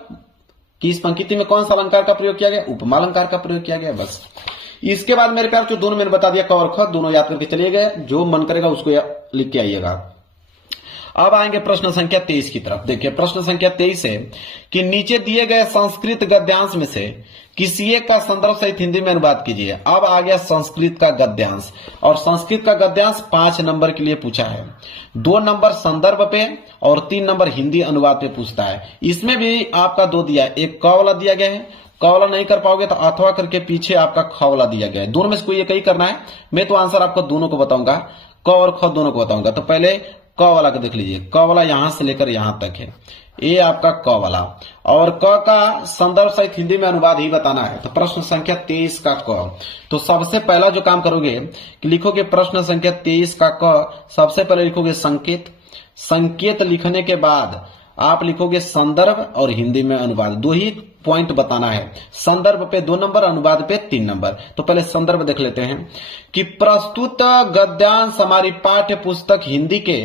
कि इस पंक्ति में कौन सा अलंकार का प्रयोग किया गया? उपमा अलंकार का प्रयोग किया गया। बस इसके बाद मेरे प्यार जो दोनों मैंने बता दिया क और ख, दोनों याद करके चलिए गए, जो मन करेगा उसको लिख के आइएगा। अब आएंगे प्रश्न संख्या 23 की तरफ। देखिए प्रश्न संख्या 23 है कि नीचे दिए गए संस्कृत गद्यांश में से किसी एक का संदर्भ सहित हिंदी में अनुवाद कीजिए। अब आ गया संस्कृत का गद्यांश, और संस्कृत का गद्यांश 5 नंबर के लिए पूछा है। 2 नंबर संदर्भ पे और 3 नंबर हिंदी अनुवाद पे पूछता है। इसमें भी आपका 2 दिया है, एक क वाला दिया गया है, क वाला नहीं कर पाओगे तो अथवा करके पीछे आपका ख वाला दिया गया है। दोनों में से कोई एक ही करना है। मैं तो आंसर आपको दोनों को बताऊंगा, क और ख दोनों को बताऊंगा। तो पहले क वाला को देख लीजिए, क वाला यहां से लेकर यहां तक है, ये आपका क वाला, और क का संदर्भ सहित हिंदी में अनुवाद ही बताना है। तो प्रश्न संख्या 23 का क, तो सबसे पहला जो काम करोगे कि लिखोगे प्रश्न संख्या 23 का क, सबसे पहले लिखोगे संकेत। संकेत लिखने के बाद आप लिखोगे संदर्भ और हिंदी में अनुवाद, 2 ही पॉइंट बताना है। संदर्भ पे 2 नंबर, अनुवाद पे 3 नंबर। तो पहले संदर्भ देख लेते हैं कि प्रस्तुत गद्यांश हमारी पाठ्य पुस्तक हिंदी के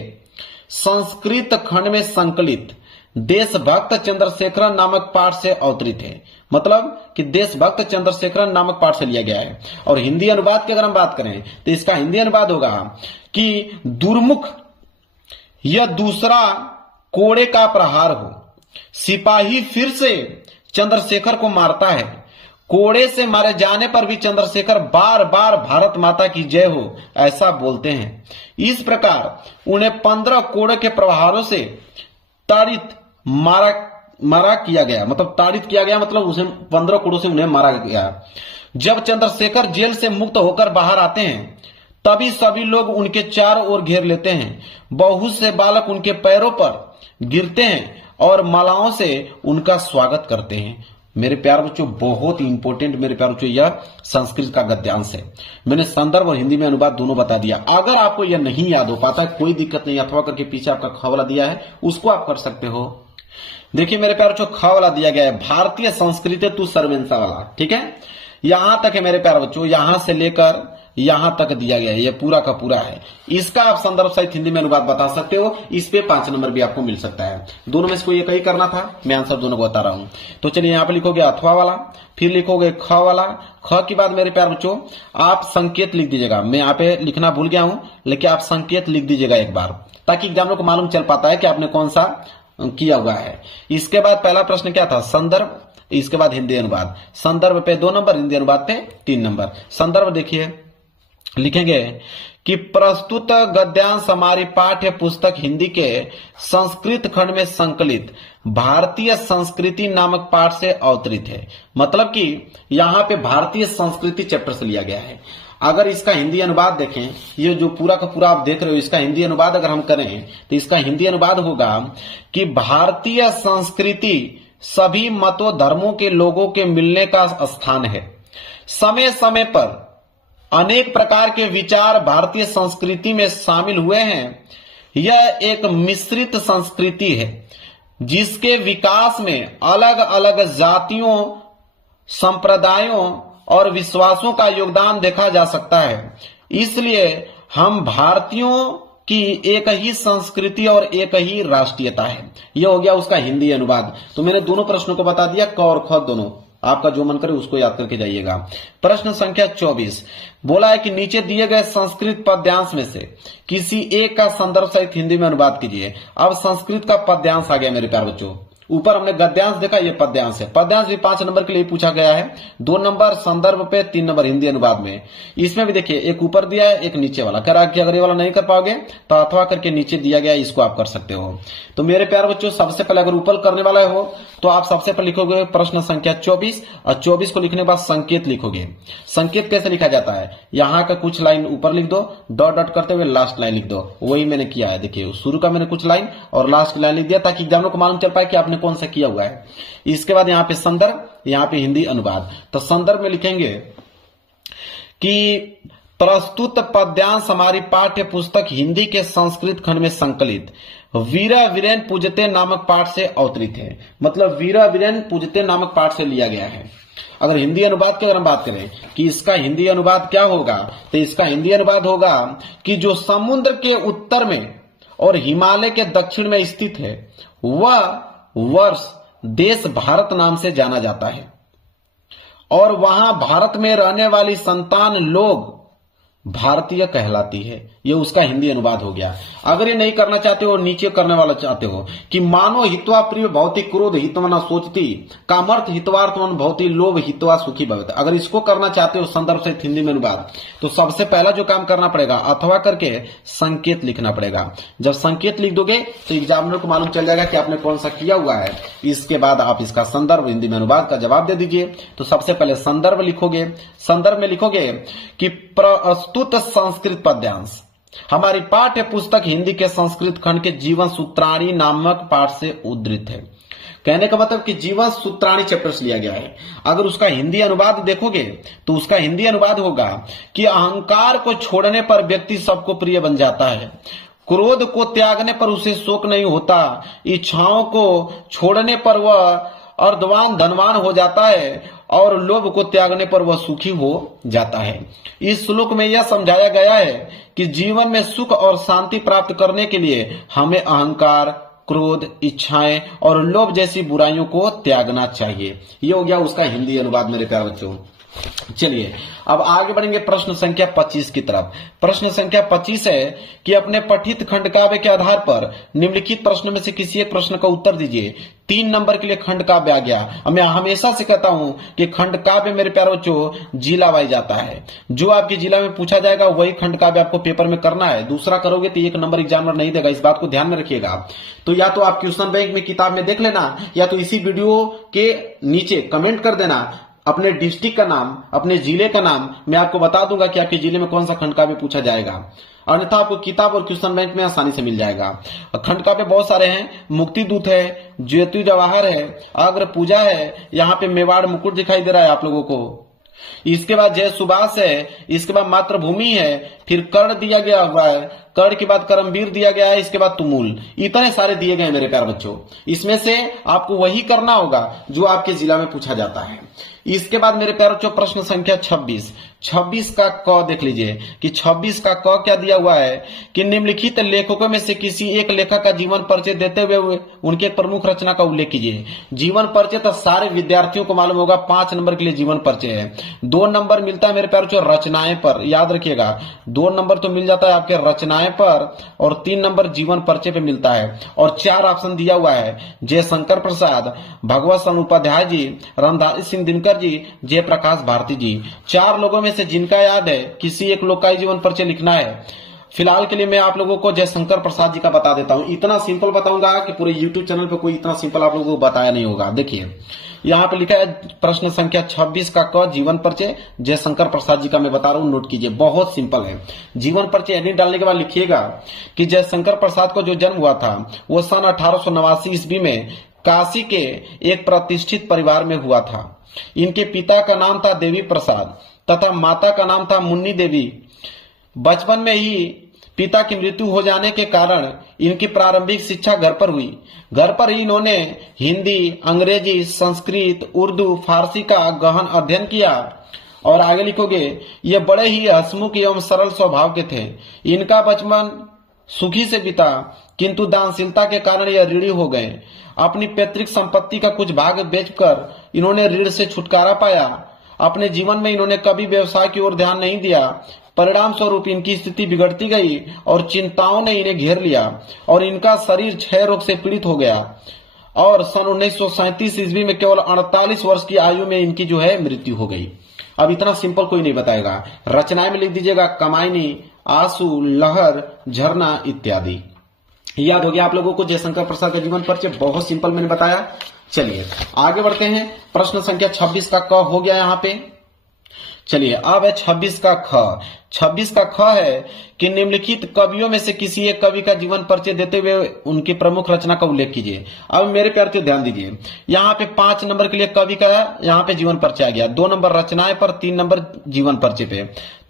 संस्कृत खंड में संकलित देशभक्त चंद्रशेखरन नामक पाठ से अवतरित है। मतलब कि देशभक्त चंद्रशेखरन नामक पाठ से लिया गया है। और हिंदी अनुवाद की अगर हम बात करें तो इसका हिंदी अनुवाद होगा कि दुर्मुख यह दूसरा कोड़े का प्रहार हो, सिपाही फिर से चंद्रशेखर को मारता है, कोड़े से मारे जाने पर भी चंद्रशेखर बार बार भारत माता की जय हो ऐसा बोलते हैं। इस प्रकार उन्हें 15 कोड़े के प्रहारों से ताड़ित मारा किया गया, मतलब ताड़ित किया गया, मतलब उसे 15 कोड़ों से उन्हें मारा गया। जब चंद्रशेखर जेल से मुक्त होकर बाहर आते हैं तभी सभी लोग उनके चारों ओर घेर लेते हैं। बहुत से बालक उनके पैरों पर गिरते हैं और मालाओं से उनका स्वागत करते हैं। मेरे प्यार बच्चों, बहुत इंपॉर्टेंट मेरे प्यार बच्चों, यह संस्कृत का गद्यांश है। मैंने संदर्भ और हिंदी में अनुवाद दोनों बता दिया। अगर आपको यह नहीं याद हो पाता है कोई दिक्कत नहीं, अथवा करके पीछे आपका ख वाला दिया है उसको आप कर सकते हो। देखिए मेरे प्यार बच्चों, ख वाला दिया गया है भारतीय संस्कृति तु सर्वेंसा वाला, ठीक है, यहां तक है मेरे प्यार बच्चों, यहां से लेकर यहां तक दिया गया है, ये पूरा का पूरा है। इसका आप संदर्भ सहित हिंदी में अनुवाद बता सकते हो। इस पे 5 नंबर भी आपको मिल सकता है। दोनों में से कोई एक ही करना था, मैं आंसर दोनों को बता रहा हूं। तो चलिए यहाँ पे लिखोगे अथवा वाला, फिर लिखोगे ख वाला। ख के बाद मेरे प्यार बच्चों आप संकेत लिख दीजिएगा। मैं यहाँ पे लिखना भूल गया हूं, लेकिन आप संकेत लिख दीजिएगा एक बार, ताकि एग्जामिनर को मालूम चल पाता है कि आपने कौन सा किया हुआ है। इसके बाद पहला प्रश्न क्या था, संदर्भ, इसके बाद हिंदी अनुवाद। संदर्भ पे 2 नंबर, हिंदी अनुवाद पे 3 नंबर। संदर्भ देखिए लिखेंगे कि प्रस्तुत गद्यांश हमारी पाठ्य पुस्तक हिंदी के संस्कृत खंड में संकलित भारतीय संस्कृति नामक पाठ से अवतरित है। मतलब कि यहाँ पे भारतीय संस्कृति चैप्टर से लिया गया है। अगर इसका हिंदी अनुवाद देखें, ये जो पूरा का पूरा आप देख रहे हो, इसका हिंदी अनुवाद अगर हम करें तो इसका हिंदी अनुवाद होगा कि भारतीय संस्कृति सभी मतों धर्मों के लोगों के मिलने का स्थान है। समय समय पर अनेक प्रकार के विचार भारतीय संस्कृति में शामिल हुए हैं। यह एक मिश्रित संस्कृति है जिसके विकास में अलग अलग जातियों, संप्रदायों और विश्वासों का योगदान देखा जा सकता है। इसलिए हम भारतीयों की एक ही संस्कृति और एक ही राष्ट्रीयता है। यह हो गया उसका हिंदी अनुवाद। तो मैंने दोनों प्रश्नों को बता दिया, क और ख दोनों, आपका जो मन करे उसको याद करके जाइएगा। प्रश्न संख्या 24 बोला है कि नीचे दिए गए संस्कृत पद्यांश में से किसी एक का संदर्भ सहित हिंदी में अनुवाद कीजिए। अब संस्कृत का पद्यांश आ गया मेरे प्यार बच्चों। ऊपर हमने गद्यांश देखा, ये पद्यांश है। पद्यांश भी 5 नंबर के लिए पूछा गया है। 2 नंबर संदर्भ पे, 3 नंबर हिंदी अनुवाद में। इसमें भी देखिए एक ऊपर दिया है, एक नीचे वाला। कह रहा कि अगर ये वाला नहीं कर पाओगे तो अथवा करके नीचे दिया गया, इसको आप कर सकते हो। तो मेरे प्यार बच्चों, सबसे पहले अगर ऊपर करने वाला हो तो आप सबसे पहले लिखोगे प्रश्न संख्या 24 और 24 को लिखने के बाद संकेत लिखोगे। संकेत कैसे लिखा जाता है, यहाँ का कुछ लाइन ऊपर लिख दो, डॉट डॉट करते हुए लास्ट लाइन लिख दो। वही मैंने किया है। देखिए शुरू का मैंने कुछ लाइन और लास्ट लाइन लिख दिया ताकि एग्जामिनर को मालूम चल पाए कि आपने कौन सा किया हुआ है। इसके बाद यहाँ पे संदर्भ, यहाँ पे हिंदी अनुवाद। तो संदर्भ में लिखेंगे कि प्रस्तुत पद्यांश हमारी पाठ्य पुस्तक हिंदी के संस्कृत खंड में संकलित वीरा वीरेन पूजते नामक पाठ से अवतरित है। मतलब वीरा वीरेन पूजते नामक पाठ से लिया गया है। अगर हिंदी अनुवाद की अगर हम बात करें कि इसका हिंदी अनुवाद क्या होगा, तो इसका हिंदी अनुवाद होगा कि जो समुद्र के उत्तर में और हिमालय के दक्षिण में स्थित है वह वर्ष देश भारत नाम से जाना जाता है और वहां भारत में रहने वाली संतान लोग भारतीय कहलाती है। ये उसका हिंदी अनुवाद हो गया। अगर ये नहीं करना चाहते हो, नीचे करने वाला चाहते हो कि मानो हित्वा प्रिय भौतिक क्रोध हितमना सोचती कामर्थ हितवार्थमन भौतिक लोभ हितवा सुखी भवत। अगर इसको करना चाहते हो संदर्भ से हिंदी में अनुवाद, तो सबसे पहला जो काम करना पड़ेगा, अथवा करके संकेत लिखना पड़ेगा। जब संकेत लिख दोगे तो एग्जामिनर को मालूम चल जाएगा कि आपने कौन सा किया हुआ है। इसके बाद आप इसका संदर्भ हिंदी में अनुवाद का जवाब दे दीजिए। तो सबसे पहले संदर्भ लिखोगे। संदर्भ में लिखोगे कि प्रस्तुत संस्कृत पद्यांश हमारी पाठ्य पुस्तक हिंदी के संस्कृत खंड के जीवन सूत्राणी नामक पाठ से उद्धृत है। कहने का मतलब कि जीवन सूत्राणी चैप्टर से लिया गया है। अगर उसका हिंदी अनुवाद देखोगे तो उसका हिंदी अनुवाद होगा कि अहंकार को छोड़ने पर व्यक्ति सबको प्रिय बन जाता है, क्रोध को त्यागने पर उसे शोक नहीं होता, इच्छाओं को छोड़ने पर वह अर्धवान धनवान हो जाता है और लोभ को त्यागने पर वह सुखी हो जाता है। इस श्लोक में यह समझाया गया है कि जीवन में सुख और शांति प्राप्त करने के लिए हमें अहंकार, क्रोध, इच्छाएं और लोभ जैसी बुराइयों को त्यागना चाहिए। ये हो गया उसका हिंदी अनुवाद मेरे प्यारे बच्चों। चलिए अब आगे बढ़ेंगे प्रश्न संख्या 25 की तरफ। प्रश्न संख्या 25 है कि अपने पठित खंड काव्य के आधार पर निम्नलिखित प्रश्न में से किसी एक प्रश्न का उत्तर दीजिए। 3 नंबर के लिए खंड काव्य आ गया। अब मैं हमेशा से कहता हूं कि खंड काव्य मेरे प्यारे बच्चों जिला वाइज आता है। जो आपके जिला में पूछा जाएगा वही खंड काव्य आपको पेपर में करना है। दूसरा करोगे तो 1 नंबर एग्जामिनर नहीं देगा, इस बात को ध्यान में रखिएगा। तो या तो आप क्वेश्चन बैंक में किताब में देख लेना, या तो इसी वीडियो के नीचे कमेंट कर देना अपने डिस्ट्रिक्ट का नाम, अपने जिले का नाम। मैं आपको बता दूंगा कि आपके जिले में कौन सा खंड काव्य पूछा जाएगा, अन्यथा आपको किताब और क्वेश्चन बैंक में आसानी से मिल जाएगा। खंड काव्य बहुत सारे हैं। मुक्ति दूत है, ज्योति जवाहर है, अग्र पूजा है, यहाँ पे मेवाड़ मुकुट दिखाई दे रहा है आप लोगों को। इसके बाद जय सुभाष है, इसके बाद मातृभूमि है, फिर कर्ण दिया गया हुआ है, कर्ण के बाद करमवीर दिया गया है, इसके बाद तुमुल। इतने सारे दिए गए मेरे प्यारे बच्चों। इसमें से आपको वही करना होगा जो आपके जिला में पूछा जाता है। इसके बाद मेरे प्यारे बच्चों प्रश्न संख्या 26 का क देख लीजिए कि 26 का क क्या दिया हुआ है कि निम्नलिखित लेखकों में से किसी एक लेखक का जीवन परिचय देते हुए उनके प्रमुख रचना का उल्लेख कीजिए। जीवन परिचय तो सारे विद्यार्थियों को मालूम होगा, 5 नंबर के लिए जीवन परिचय है। 2 नंबर मिलता है मेरे प्यारे बच्चों रचनाएं पर, याद रखिएगा 2 नंबर तो मिल जाता है आपके रचनाएं पर, और 3 नंबर जीवन परिचय पे मिलता है। और 4 ऑप्शन दिया हुआ है जयशंकर प्रसाद, भगवत सन उपाध्याय जी, रामधारी सिंह दिनकर जी, जयप्रकाश भारती जी। 4 लोगों में से जिनका याद है किसी एक लोग का जीवन परिचय लिखना है। फिलहाल के लिए मैं आप लोगों को जयशंकर प्रसाद जी का बता देता हूं। इतना सिंपल बताऊंगा कि पूरे यूट्यूब चैनल पे कोई इतना सिंपल आप लोगों को बताया नहीं होगा। देखिए यहाँ पे लिखा है प्रश्न संख्या 26 का क जीवन परिचय जयशंकर प्रसाद जी का मैं बता रहा हूं, नोट कीजिए, बहुत सिंपल है। जीवन परिचय एनी डालने के बाद लिखिएगा कि जयशंकर प्रसाद को जो जन्म हुआ था वो सन 1889 ईस्वी में काशी के एक प्रतिष्ठित परिवार में हुआ था। इनके पिता का नाम था देवी प्रसाद तथा माता का नाम था मुन्नी देवी। बचपन में ही पिता की मृत्यु हो जाने के कारण इनकी प्रारंभिक शिक्षा घर पर हुई। घर पर ही इन्होंने हिंदी, अंग्रेजी, संस्कृत, उर्दू, फारसी का गहन अध्ययन किया। और आगे लिखोगे ये बड़े ही हंसमुख एवं सरल स्वभाव के थे। इनका बचपन सुखी से बीता, किंतु दानशीलता के कारण यह ऋणी हो गए। अपनी पैतृक संपत्ति का कुछ भाग बेचकर इन्होंने ऋण से छुटकारा पाया। अपने जीवन में इन्होंने कभी व्यवसाय की ओर ध्यान नहीं दिया। परिणाम स्वरूप इनकी स्थिति बिगड़ती गई और चिंताओं ने इन्हें घेर लिया और इनका शरीर क्षय रोग से पीड़ित हो गया। और सन 1937 ईस्वी में केवल 48 वर्ष की आयु में इनकी जो है मृत्यु हो गई। अब इतना सिंपल कोई नहीं बताएगा। रचनाएं में लिख दीजिएगा कमायनी, आंसू, लहर, झरना इत्यादि। याद हो गया आप लोगों को जयशंकर प्रसाद का जीवन परिचय, बहुत सिंपल मैंने बताया। चलिए आगे बढ़ते हैं। प्रश्न संख्या 26 का क हो गया यहाँ पे। चलिए अब है 26 का ख। 26 का ख है कि निम्नलिखित कवियों में से किसी एक कवि का जीवन परिचय देते हुए उनकी प्रमुख रचना का उल्लेख कीजिए। अब मेरे प्यार से ध्यान दीजिए, यहाँ पे 5 नंबर के लिए कवि का यहाँ पे जीवन परिचय आ गया, 2 नंबर रचनाएं पर, 3 नंबर जीवन परिचय पे।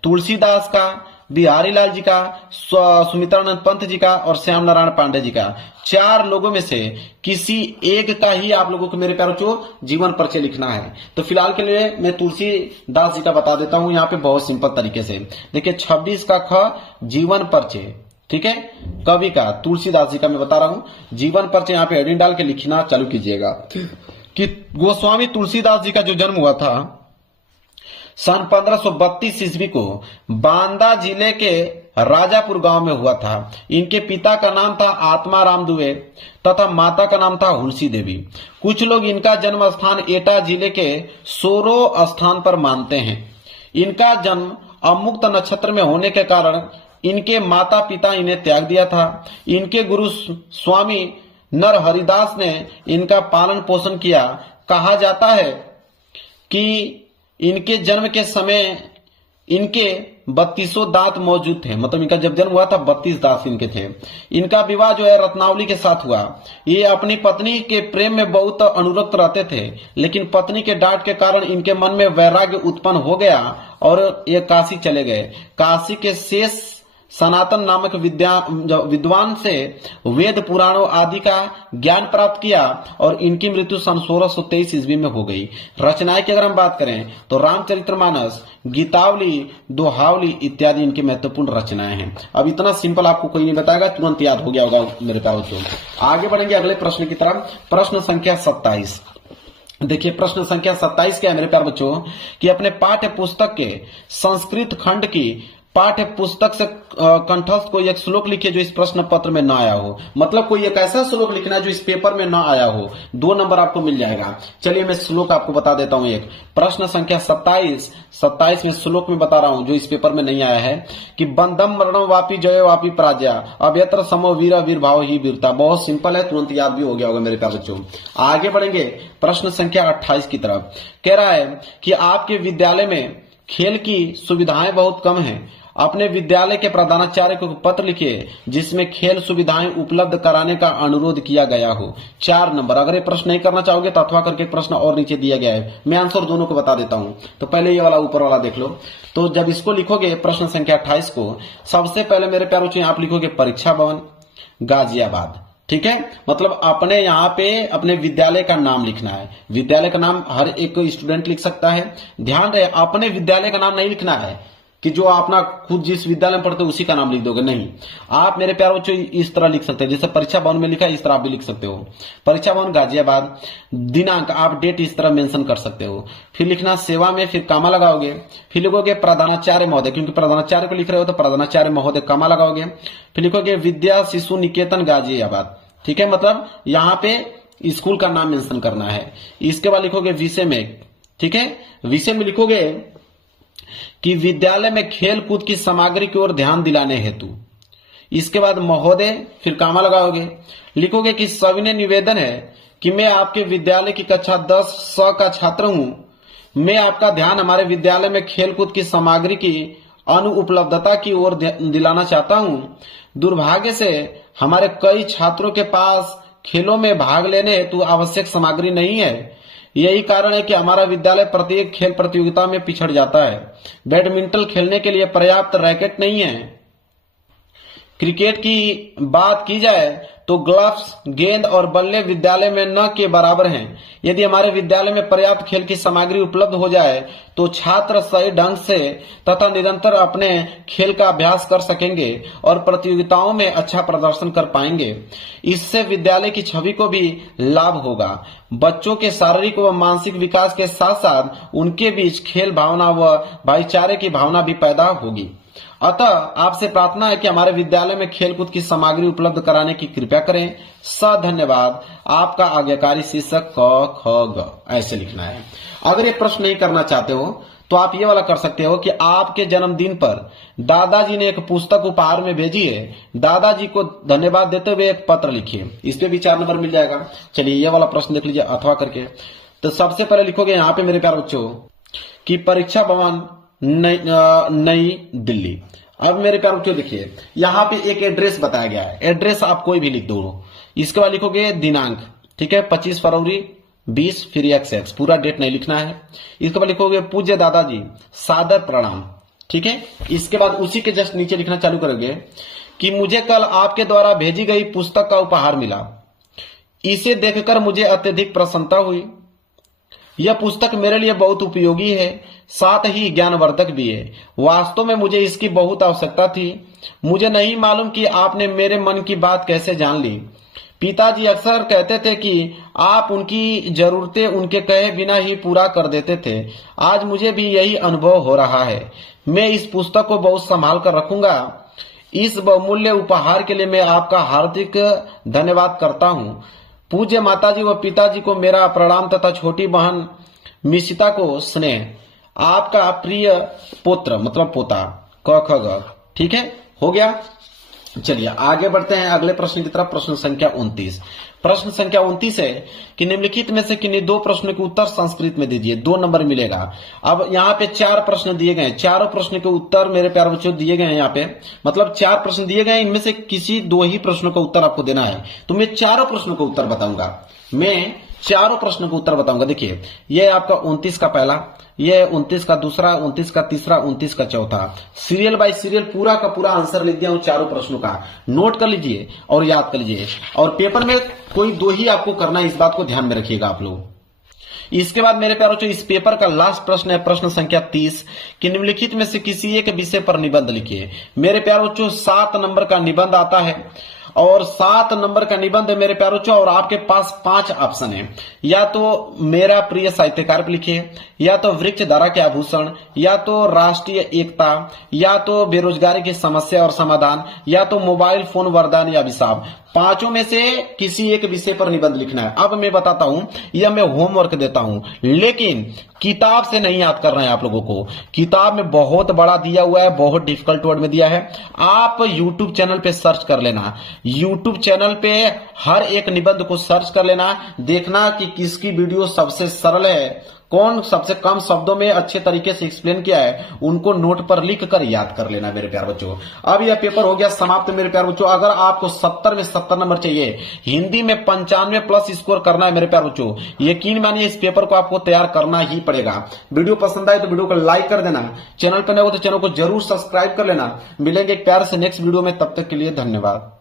तुलसीदास का, बिहारी लाल जी का, सुमित्रानंद पंत जी का और श्याम नारायण पांडे जी का। 4 लोगों में से किसी एक का ही आप लोगों को मेरे प्यारों को जीवन परिचय लिखना है। तो फिलहाल के लिए मैं तुलसीदास जी का बता देता हूं यहाँ पे बहुत सिंपल तरीके से। देखिए 26 का ख जीवन परिचय, ठीक है, कवि का तुलसीदास जी का मैं बता रहा हूं जीवन परिचय। यहाँ पे हेडिंग डाल के लिखना चालू कीजिएगा कि गोस्वामी तुलसीदास जी का जो जन्म हुआ था सन 1532 ईस्वी को बांदा जिले के राजापुर गांव में हुआ था। इनके पिता का नाम था आत्माराम दुबे तथा माता का नाम था हुलसी देवी। कुछ लोग इनका जन्म स्थान एटा जिले के सोरो स्थान पर मानते हैं। इनका जन्म अमुक्त नक्षत्र में होने के कारण इनके माता पिता इन्हें त्याग दिया था। इनके गुरु स्वामी नर हरिदास ने इनका पालन पोषण किया। कहा जाता है कि इनके जन्म के समय इनके 32 दांत मौजूद थे। मतलब इनका जब जन्म हुआ था 32 दांत इनके थे। इनका विवाह जो है रत्नावली के साथ हुआ। ये अपनी पत्नी के प्रेम में बहुत अनुरक्त रहते थे, लेकिन पत्नी के डांट के कारण इनके मन में वैराग्य उत्पन्न हो गया और ये काशी चले गए। काशी के शेष सनातन नामक विद्वान से वेद पुराणों आदि का ज्ञान प्राप्त किया और इनकी मृत्यु सन 1623 ईस्वी में हो गई। रचनाएं की अगर हम बात करें तो रामचरितमानस, गीतावली, दोहावली इत्यादि इनकी महत्वपूर्ण रचनाएं हैं। अब इतना सिंपल आपको कोई नहीं बताएगा, तुरंत याद हो गया होगा मेरे पास। आगे बढ़ेंगे अगले प्रश्न की तरफ। प्रश्न संख्या 27। देखिए प्रश्न संख्या 27 क्या है मेरे प्यारे बच्चों कि अपने पाठ्य पुस्तक के संस्कृत खंड की पाठ्य पुस्तक से कंठस्थ कोई एक श्लोक लिखिए जो इस प्रश्न पत्र में ना आया हो। मतलब कोई एक ऐसा श्लोक लिखना है जो इस पेपर में ना आया हो। 2 नंबर आपको मिल जाएगा। चलिए मैं श्लोक आपको बता देता हूं। एक प्रश्न संख्या 27 में श्लोक में बता रहा हूं जो इस पेपर में नहीं आया है कि बंधम मरणम वापी जय वापी प्राज्ञा अभ्यत्र समो वीर वीर भाव ही वीरता। बहुत सिंपल है, तुरंत याद भी हो गया होगा मेरे प्यारे बच्चों। आगे बढ़ेंगे प्रश्न संख्या 28 की तरफ। कह रहा है कि आपके विद्यालय में खेल की सुविधाएं बहुत कम है। अपने विद्यालय के प्रधानाचार्य को पत्र लिखिए जिसमें खेल सुविधाएं उपलब्ध कराने का अनुरोध किया गया हो। 4 नंबर। अगर ये प्रश्न नहीं करना चाहोगे तो अथवा करके प्रश्न और नीचे दिया गया है, मैं आंसर दोनों को बता देता हूं। तो पहले ये वाला ऊपर वाला देख लो। तो जब इसको लिखोगे प्रश्न संख्या 28 को, सबसे पहले मेरे प्यारे बच्चों आप लिखोगे परीक्षा भवन गाजियाबाद। ठीक है, मतलब अपने यहाँ पे अपने विद्यालय का नाम लिखना है। विद्यालय का नाम हर एक स्टूडेंट लिख सकता है। ध्यान रहे अपने विद्यालय का नाम नहीं लिखना है कि जो अपना खुद जिस विद्यालय में पढ़ते हो उसी का नाम लिख दोगे, नहीं। आप मेरे प्यारे बच्चों इस तरह लिख सकते हैं जैसे परीक्षा भवन में लिखा है, इस तरह आप भी लिख सकते हो। परीक्षा भवन गाजियाबाद, दिनांक आप डेट इस तरह मेंशन कर सकते हो। फिर लिखना सेवा में, फिर कामा लगाओगे। फिर लिखोगे प्रधानाचार्य महोदय, क्योंकि प्रधानाचार्य को लिख रहे हो तो प्रधानाचार्य महोदय कामा लगाओगे। फिर लिखोगे विद्या शिशु निकेतन गाजियाबाद। ठीक है, मतलब यहाँ पे स्कूल का नाम मेंशन करना है। इसके बाद लिखोगे विषय में। ठीक है, विषय में लिखोगे कि विद्यालय में खेल कूद की सामग्री की ओर ध्यान दिलाने हेतु। इसके बाद महोदय, फिर कामा लगाओगे। लिखोगे कि सविनय निवेदन है कि मैं आपके विद्यालय की कक्षा 10 स का छात्र हूं। मैं आपका ध्यान हमारे विद्यालय में खेल कूद की सामग्री की अनुपलब्धता की ओर दिलाना चाहता हूं। दुर्भाग्य से हमारे कई छात्रों के पास खेलों में भाग लेने हेतु आवश्यक सामग्री नहीं है। यही कारण है कि हमारा विद्यालय प्रत्येक खेल प्रतियोगिता में पिछड़ जाता है। बैडमिंटन खेलने के लिए पर्याप्त रैकेट नहीं है। क्रिकेट की बात की जाए तो ग्लव्स, गेंद और बल्ले विद्यालय में न के बराबर हैं। यदि हमारे विद्यालय में पर्याप्त खेल की सामग्री उपलब्ध हो जाए तो छात्र सही ढंग से तथा निरंतर अपने खेल का अभ्यास कर सकेंगे और प्रतियोगिताओं में अच्छा प्रदर्शन कर पाएंगे। इससे विद्यालय की छवि को भी लाभ होगा। बच्चों के शारीरिक व मानसिक विकास के साथ साथ उनके बीच खेल भावना व भाईचारे की भावना भी पैदा होगी। अतः आपसे प्रार्थना है कि हमारे विद्यालय में खेलकूद की सामग्री उपलब्ध कराने की कृपया करें। धन्यवाद। आपका आज्ञाकारी शीर्षक क ख ग ऐसे लिखना है। अगर ये प्रश्न नहीं करना चाहते हो तो आप ये वाला कर सकते हो कि आपके जन्मदिन पर दादाजी ने एक पुस्तक उपहार में भेजी है। दादाजी को धन्यवाद देते हुए एक पत्र लिखिए। इस पे भी 4 नंबर मिल जाएगा। चलिए ये वाला प्रश्न देख लीजिए अथवा करके। तो सबसे पहले लिखोगे यहाँ पे मेरे प्यारे बच्चों कि परीक्षा भवन नई दिल्ली। अब मेरे प्यारे बच्चों देखिए यहाँ पे एक एड्रेस बताया गया है। एड्रेस आप कोई भी लिख दो। इसके बाद लिखोगे दिनांक। ठीक है, 25 फरवरी 20 फिर XX, पूरा डेट नहीं लिखना है। इसके बाद लिखोगे पूज्य दादाजी सादर प्रणाम। ठीक है, इसके बाद उसी के जस्ट नीचे लिखना चालू करोगे कि मुझे कल आपके द्वारा भेजी गई पुस्तक का उपहार मिला। इसे देखकर मुझे अत्यधिक प्रसन्नता हुई। यह पुस्तक मेरे लिए बहुत उपयोगी है, साथ ही ज्ञानवर्धक भी है। वास्तव में मुझे इसकी बहुत आवश्यकता थी। मुझे नहीं मालूम कि आपने मेरे मन की बात कैसे जान ली। पिताजी अक्सर कहते थे कि आप उनकी जरूरतें उनके कहे बिना ही पूरा कर देते थे। आज मुझे भी यही अनुभव हो रहा है। मैं इस पुस्तक को बहुत संभाल कर रखूंगा। इस बहुमूल्य उपहार के लिए मैं आपका हार्दिक धन्यवाद करता हूँ। पूज्य माताजी व पिताजी को मेरा प्रणाम तथा छोटी बहन मिशिता को स्नेह। आपका प्रिय पुत्र मतलब पोता क ख ग। ठीक है, हो गया। चलिए आगे बढ़ते हैं अगले प्रश्न की तरफ। प्रश्न संख्या 29। प्रश्न संख्या 29 है कि निम्नलिखित में से किन्हीं दो प्रश्नों के उत्तर संस्कृत में दीजिए, 2 नंबर मिलेगा। अब यहाँ पे 4 प्रश्न दिए गए, चारों प्रश्न के उत्तर मेरे प्यारे बच्चों दिए गए हैं। यहाँ पे मतलब 4 प्रश्न दिए गए, इनमें से किसी 2 ही प्रश्नों का उत्तर आपको देना है। तो मैं चारों प्रश्नों का उत्तर बताऊंगा। देखिए, ये आपका 29 का पहला, ये 29 का दूसरा, 29 का तीसरा, 29 का चौथा। सीरियल बाय सीरियल पूरा का पूरा आंसर लिख दिया हूं चारों प्रश्नों का। नोट कर लीजिए और याद कर लीजिए। और पेपर में कोई 2 ही आपको करना है, इस बात को ध्यान में रखिएगा आप लोग। इसके बाद मेरे प्यारों इस पेपर का लास्ट प्रश्न है प्रश्न संख्या 30 कि निम्नलिखित में से किसी एक विषय पर निबंध लिखिए। मेरे प्यारों 7 नंबर का निबंध आता है और 7 नंबर का निबंध है मेरे प्यारों और आपके पास 5 ऑप्शन है। या तो मेरा प्रिय साहित्यकार पे लिखिए, या तो वृक्ष धारा के आभूषण, या तो राष्ट्रीय एकता, या तो बेरोजगारी की समस्या और समाधान, या तो मोबाइल फोन वरदान या अभिशाप। 5 में से किसी एक विषय पर निबंध लिखना है। अब मैं बताता हूं, यह मैं होमवर्क देता हूं, लेकिन किताब से नहीं याद करना है आप लोगों को। किताब में बहुत बड़ा दिया हुआ है, बहुत डिफिकल्ट वर्ड में दिया है। आप YouTube चैनल पे सर्च कर लेना, YouTube चैनल पे हर एक निबंध को सर्च कर लेना, देखना कि किसकी वीडियो सबसे सरल है, कौन सबसे कम शब्दों में अच्छे तरीके से एक्सप्लेन किया है, उनको नोट पर लिख कर याद कर लेना मेरे प्यारे बच्चों। अब यह पेपर हो गया समाप्त मेरे प्यारे बच्चों। अगर आपको 70 में 70 नंबर चाहिए, हिंदी में 95 प्लस स्कोर करना है मेरे प्यारे बच्चों, यकीन मानिए इस पेपर को आपको तैयार करना ही पड़ेगा। वीडियो पसंद आए तो वीडियो को लाइक कर देना, चैनल पर नए हो तो चैनल को जरूर सब्सक्राइब कर लेना। मिलेंगे एक प्यार से नेक्स्ट वीडियो में, तब तक के लिए धन्यवाद।